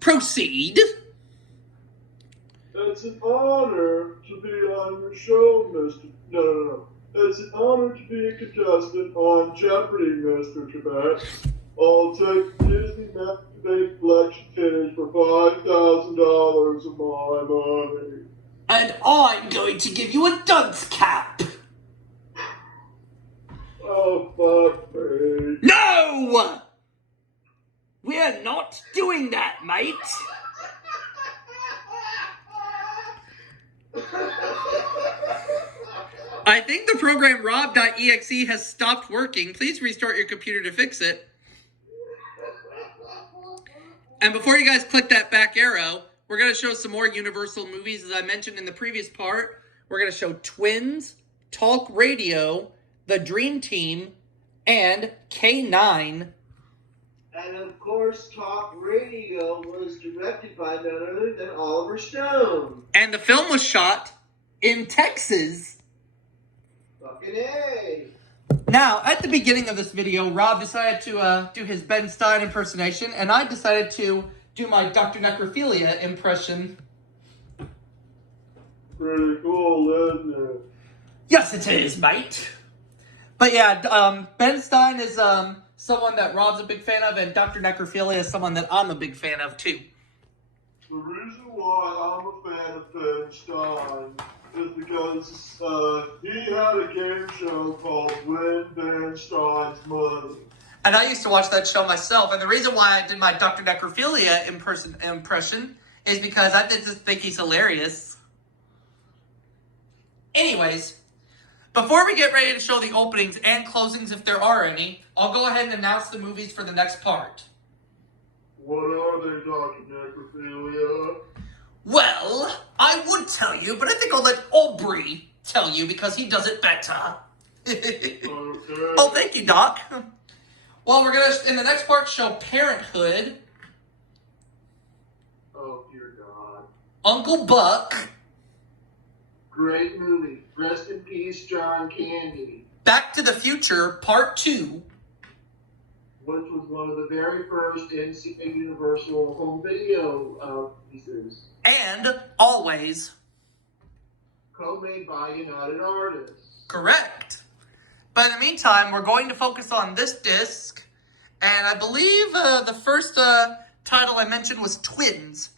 Proceed. It's an honor to be on your show, Mr. No. It's an honor to be a contestant on Jeopardy, Mr. Trebek. I'll take Disney Masturbate Collection Finish for $5,000 of my money. And I'm going to give you a dunce cap. Oh, fuck me. No! We're not doing that, mate. I think the program rob.exe has stopped working. Please restart your computer to fix it. And before you guys click that back arrow, we're going to show some more Universal movies. As I mentioned in the previous part, we're going to show Twins, Talk Radio, The Dream Team, and K9. And of course, Talk Radio was directed by none other than Oliver Stone. And the film was shot in Texas. Fucking A. Now, at the beginning of this video, Rob decided to do his Ben Stein impersonation, and I decided to do my Dr. Necrophilia impression. Pretty cool, isn't it? Yes, it is, mate. But yeah, Ben Stein is someone that Rob's a big fan of, and Dr. Necrophilia is someone that I'm a big fan of, too. The reason why I'm a fan of Ben Stein is because he had a game show called Win Ben Stein's Money. And I used to watch that show myself, and the reason why I did my Dr. Necrophilia impression is because I just think he's hilarious. Anyways, before we get ready to show the openings and closings, if there are any, I'll go ahead and announce the movies for the next part. What are they, Dr. Necrophilia? Well, I would tell you, but I think I'll let Aubrey tell you because he does it better. Okay. Oh, thank you, Doc. Well, we're going to, in the next part, show Parenthood, Oh, dear God. Uncle Buck, Great movie. Rest in peace, John Candy. Back to the Future, Part 2, Which was one of the very first NCA Universal home video pieces. and Always. Co-made by United Artists. Correct. But in the meantime, we're going to focus on this disc, and I believe the first title I mentioned was Twins.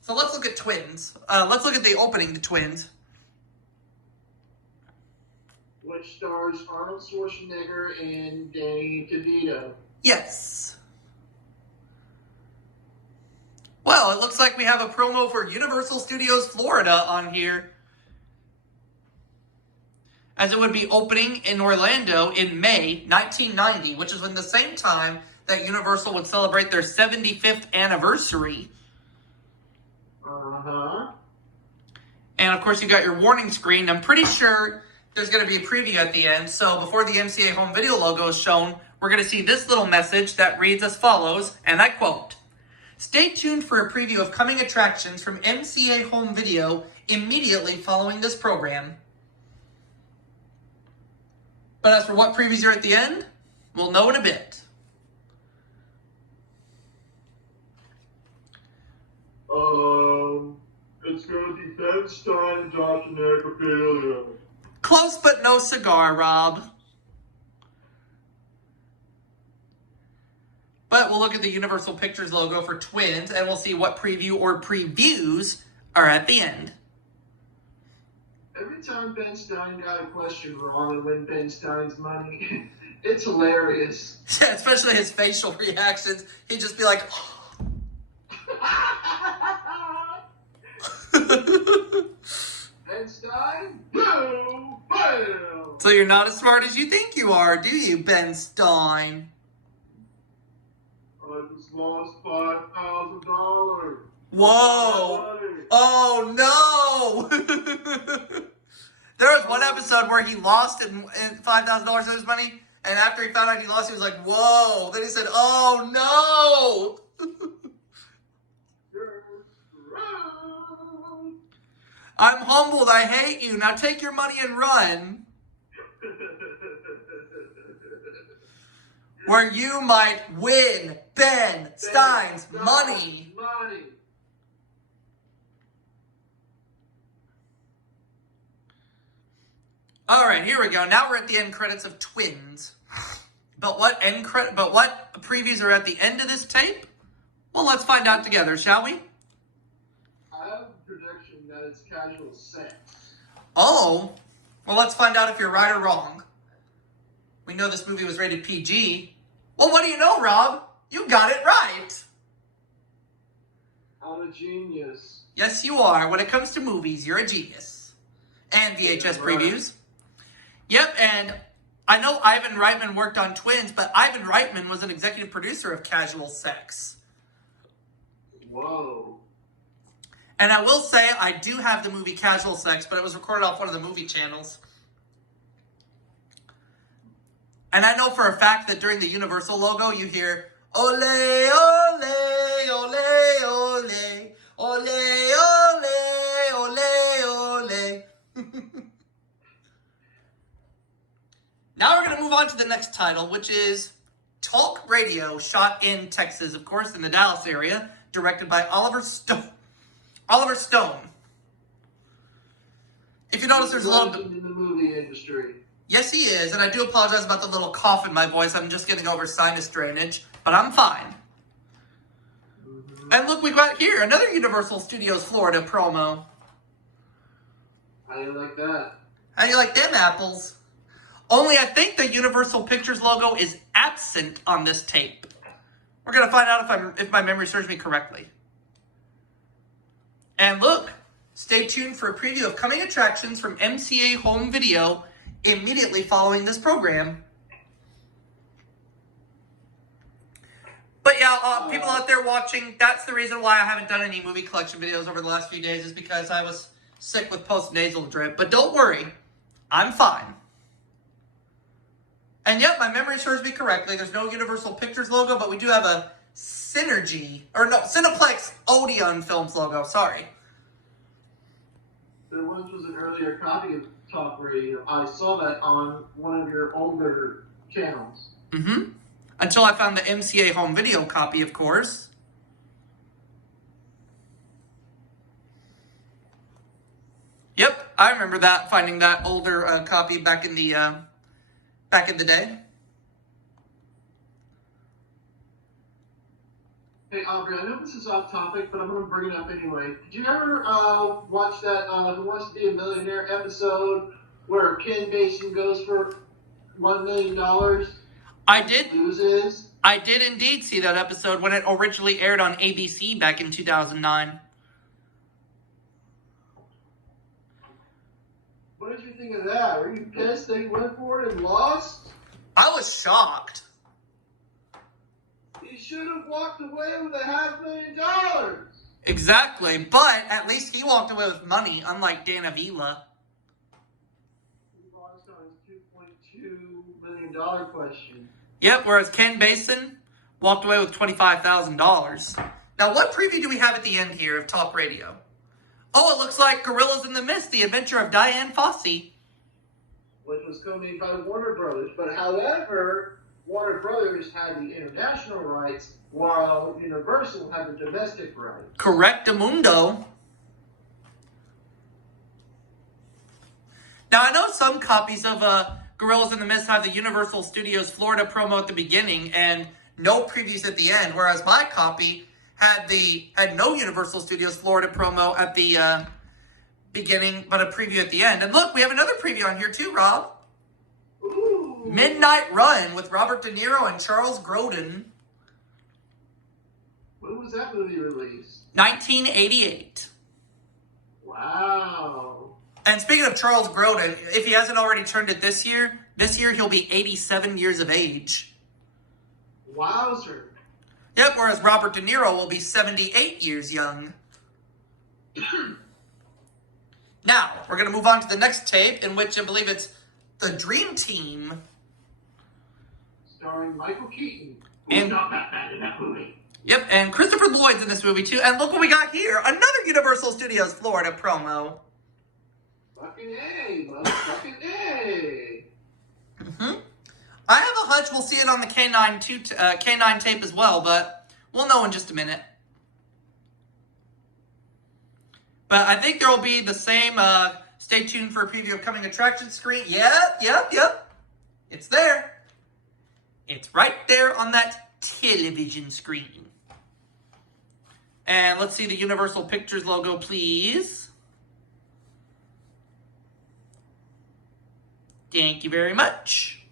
So let's look at Twins. Let's look at the opening, the Twins. Which stars Arnold Schwarzenegger and Danny DeVito. Yes. Well, it looks like we have a promo for Universal Studios Florida on here, as it would be opening in Orlando in May 1990, which is when the same time that Universal would celebrate their 75th anniversary. Uh-huh. And of course, you got your warning screen. I'm pretty sure there's going to be a preview at the end. So before the MCA home video logo is shown, we're going to see this little message that reads as follows, and I quote, "Stay tuned for a preview of coming attractions from MCA home video immediately following this program." But as for what previews are at the end, we'll know in a bit. It's going to be Ben Stein and Dr. Necrophilia. Close but no cigar, Rob. But we'll look at the Universal Pictures logo for Twins, and we'll see what preview or previews are at the end. Every time Ben Stein got a question wrong and Win Ben Stein's Money, it's hilarious. Yeah, especially his facial reactions. He'd just be like, Ben Stein? Boom! Bam! So you're not as smart as you think you are, do you, Ben Stein? I just lost $5,000. Whoa! Oh, no! There was one episode where he lost $5,000 of his money, and after he found out he lost, he was like, whoa! Then he said, oh, no! I'm humbled, I hate you, now take your money and run. where you might win Ben Stein's money. All right, here we go. Now we're at the end credits of Twins. But what previews are at the end of this tape? Well, let's find out together, shall we? I have a prediction that it's casual sex. Oh, well, let's find out if you're right or wrong. We know this movie was rated PG. Well, what do you know, Rob? You got it right. I'm a genius. Yes, you are. When it comes to movies, you're a genius. And VHS previews. Yep, and I know Ivan Reitman worked on Twins, but Ivan Reitman was an executive producer of Casual Sex. Whoa. And I will say, I do have the movie Casual Sex, but it was recorded off one of the movie channels. And I know for a fact that during the Universal logo, you hear, ole, ole, ole, ole, ole, ole, ole, ole. Now we're going to move on to the next title, which is Talk Radio, shot in Texas, of course, in the Dallas area, directed by Oliver Stone. Oliver Stone. If you notice, there's a little bit in the movie industry. Yes, he is, and I do apologize about the little cough in my voice. I'm just getting over sinus drainage, but I'm fine. Mm-hmm. And look, we got here another Universal Studios Florida promo. How do you like that? How do you like them apples? Only I think the Universal Pictures logo is absent on this tape. We're gonna find out if my memory serves me correctly. And look, stay tuned for a preview of coming attractions from MCA Home Video immediately following this program. But yeah, people out there watching, that's the reason why I haven't done any movie collection videos over the last few days, is because I was sick with post-nasal drip. But don't worry, I'm fine. And yep, my memory serves me correctly. There's no Universal Pictures logo, but we do have a Cineplex Odeon Films logo, sorry. There once was an earlier copy of Talk Radio. I saw that on one of your older channels. Mm-hmm. Until I found the MCA Home Video copy, of course. Yep, I remember that, finding that older copy back in the day. Hey, Aubrey, I know this is off topic, but I'm going to bring it up anyway. Did you ever watch that Who Wants to Be a Millionaire episode where Ken Basin goes for $1 million? I did. Loses? I did indeed see that episode when it originally aired on ABC back in 2009. What did you think of that? Were you pissed they went for it and lost? I was shocked. He should have walked away with $500,000. Exactly, but at least he walked away with money, unlike Dan Avila. He lost on his $2.2 million question. Yep, whereas Ken Basin walked away with $25,000. Now, what preview do we have at the end here of Talk Radio? Oh, it looks like Gorillas in the Mist, The Adventure of Dian Fossey. Which was co-made by Warner Brothers. But however, Warner Brothers had the international rights, while Universal had the domestic rights. Correctamundo. Now, I know some copies of Gorillas in the Mist have the Universal Studios Florida promo at the beginning and no previews at the end, whereas my copy had no Universal Studios Florida promo at the beginning, but a preview at the end. And look, we have another preview on here too, Rob. Ooh. Midnight Run with Robert De Niro and Charles Grodin. When was that movie released? 1988. Wow. And speaking of Charles Grodin, if he hasn't already turned it this year he'll be 87 years of age. Wowzer. Yep, whereas Robert De Niro will be 78 years young. Now, we're going to move on to the next tape, in which I believe it's The Dream Team. Starring Michael Keaton. And- Who's not that bad in that movie? Yep, and Christopher Lloyd's in this movie too. And look what we got here. Another Universal Studios Florida promo. Fucking A, motherfucking A. Mm-hmm. I have a hunch we'll see it on the K9 tape as well, but we'll know in just a minute. But I think there will be the same, stay tuned for a preview of coming attraction screen. Yep. It's there. It's right there on that television screen. And let's see the Universal Pictures logo, please. Thank you very much.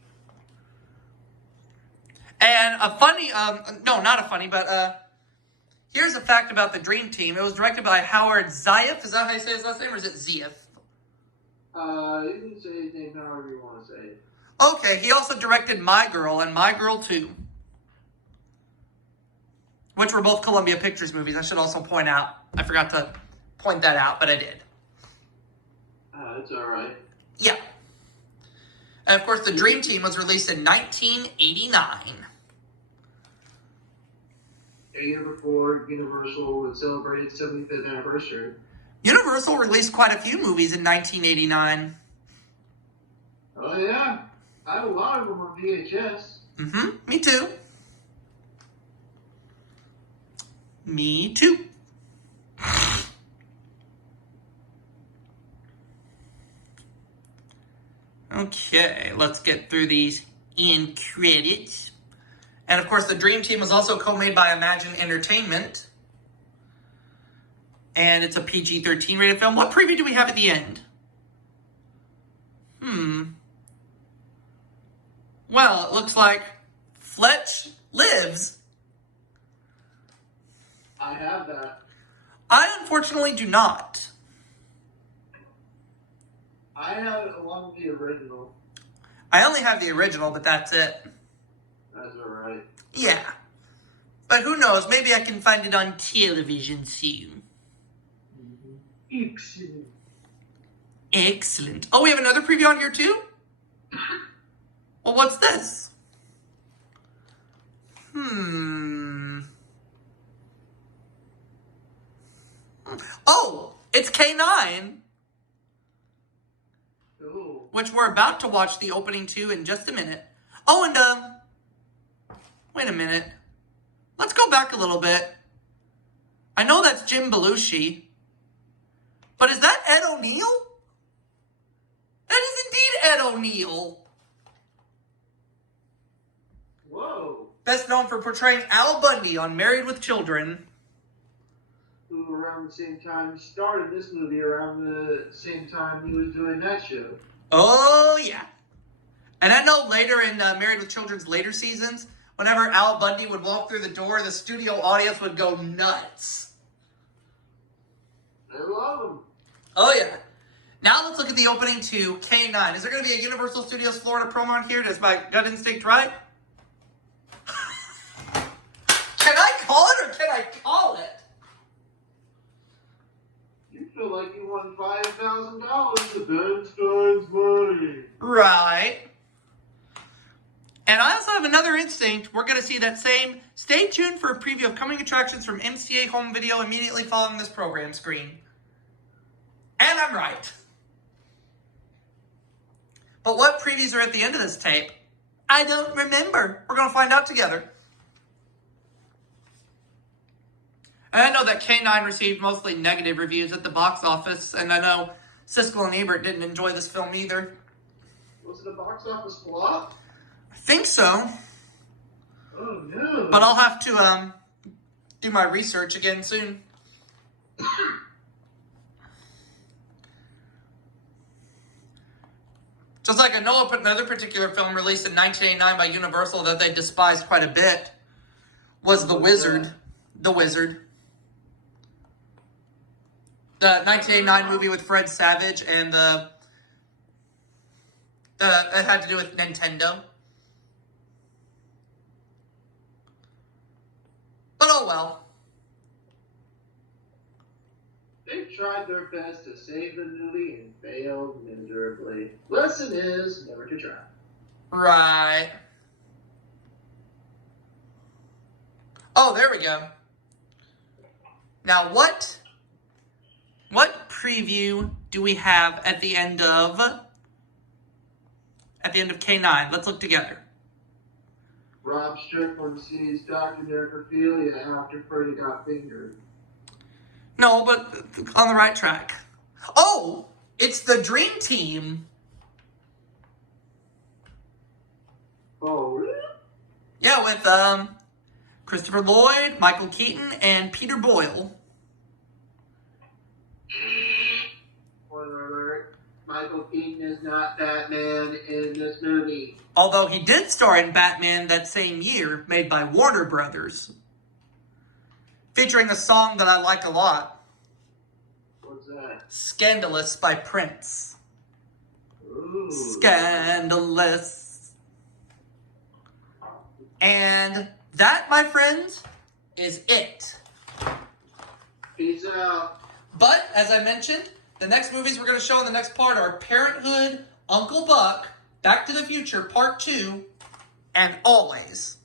And a funny, no, not a funny, but here's a fact about the Dream Team. It was directed by Howard Zieff. Is that how you say his last name, or is it Zieff? You can say his name however you want to say it. Okay, he also directed My Girl and My Girl 2. Which were both Columbia Pictures movies, I should also point out. I forgot to point that out, but I did. It's alright. Yeah. And of course, the Dream Team was released in 1989. A year before Universal would celebrate its 75th anniversary. Universal released quite a few movies in 1989. Oh yeah, I have a lot of them on VHS. Me too. Me too. Okay, let's get through these in credits. And of course, the Dream Team was also co-made by Imagine Entertainment. And it's a PG-13 rated film. What preview do we have at the end? Well, it looks like Fletch lives. I have that. I unfortunately do not. I have it along with the original. I only have the original, but that's it. That's alright. Yeah. But who knows? Maybe I can find it on television soon. Excellent. Excellent. Oh, we have another preview on here too? Well, what's this? Oh, it's K9. Oh. Which we're about to watch the opening to in just a minute. Oh, and, wait a minute. Let's go back a little bit. I know that's Jim Belushi. But is that Ed O'Neill? That is indeed Ed O'Neill. Whoa. Best known for portraying Al Bundy on Married with Children. Who around the same time started this movie, around the same time he was doing that show. Oh, yeah. And I know later in Married with Children's later seasons, whenever Al Bundy would walk through the door, the studio audience would go nuts. I love him. Oh, yeah. Now let's look at the opening to K9. Is there going to be a Universal Studios Florida promo on here? Does my gut instinct right? Can I call it or can I call it? You feel like you won $5,000. Bernstein's money. Right. And I also have another instinct. We're going to see that same. Stay tuned for a preview of coming attractions from MCA Home Video immediately following this program screen. And I'm right. But what previews are at the end of this tape? I don't remember. We're going to find out together. And I know that K9 received mostly negative reviews at the box office, and I know Siskel and Ebert didn't enjoy this film either. Was it a box office flop? I think so. Oh, no. But I'll have to do my research again soon. Just like I know another particular film released in 1989 by Universal that they despised quite a bit was The Wizard. The Wizard. The 1989 movie with Fred Savage and it had to do with Nintendo. But oh well. They tried their best to save the movie and failed miserably. Lesson is never to try. Right. Oh, there we go. Now, what preview do we have at the end of K9? Let's look together. Rob Strickland sees Dr. Necrophilia after Freddy got fingered. No, but on the right track. Oh, it's the Dream Team. Oh, really? Yeah, with Christopher Lloyd, Michael Keaton, and Peter Boyle. Spoiler alert. Michael Keaton is not Batman in this movie. Although he did star in Batman that same year, made by Warner Brothers. Featuring a song that I like a lot. What's that? Scandalous by Prince. Ooh. Scandalous. And that, my friends, is it. Peace out. But, as I mentioned, the next movies we're going to show in the next part are Parenthood, Uncle Buck, Back to the Future Part 2, and Always.